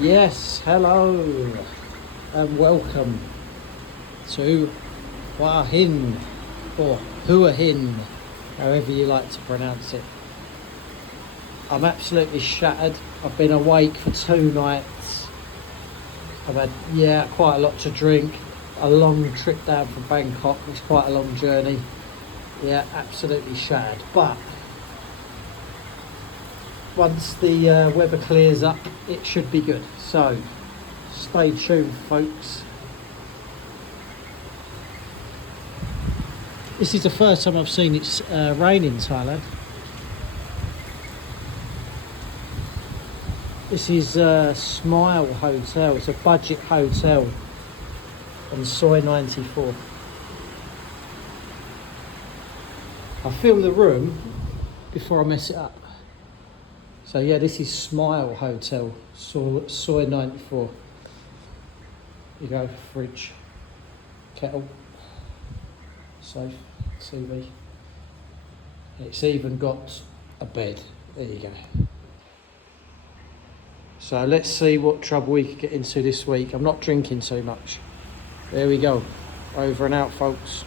Yes, hello and welcome to Hua Hin or Hua Hin, however you like to pronounce it. I'm absolutely shattered. I've been awake for 2 nights. I've had, quite a lot to drink. A long trip down from Bangkok. It's quite a long journey. Yeah, absolutely shattered. But once the weather clears up, it should be good. So stay tuned, folks. This is the first time I've seen it's rain in Thailand. This is Smile Hotel. It's a budget hotel on Soi 94. I film the room before I mess it up. So yeah, this is Smile Hotel, Soi 94. You go, fridge, kettle, safe, TV. It's even got a bed. There you go. So let's see what trouble we could get into this week. I'm not drinking too much. There we go. Over and out, folks.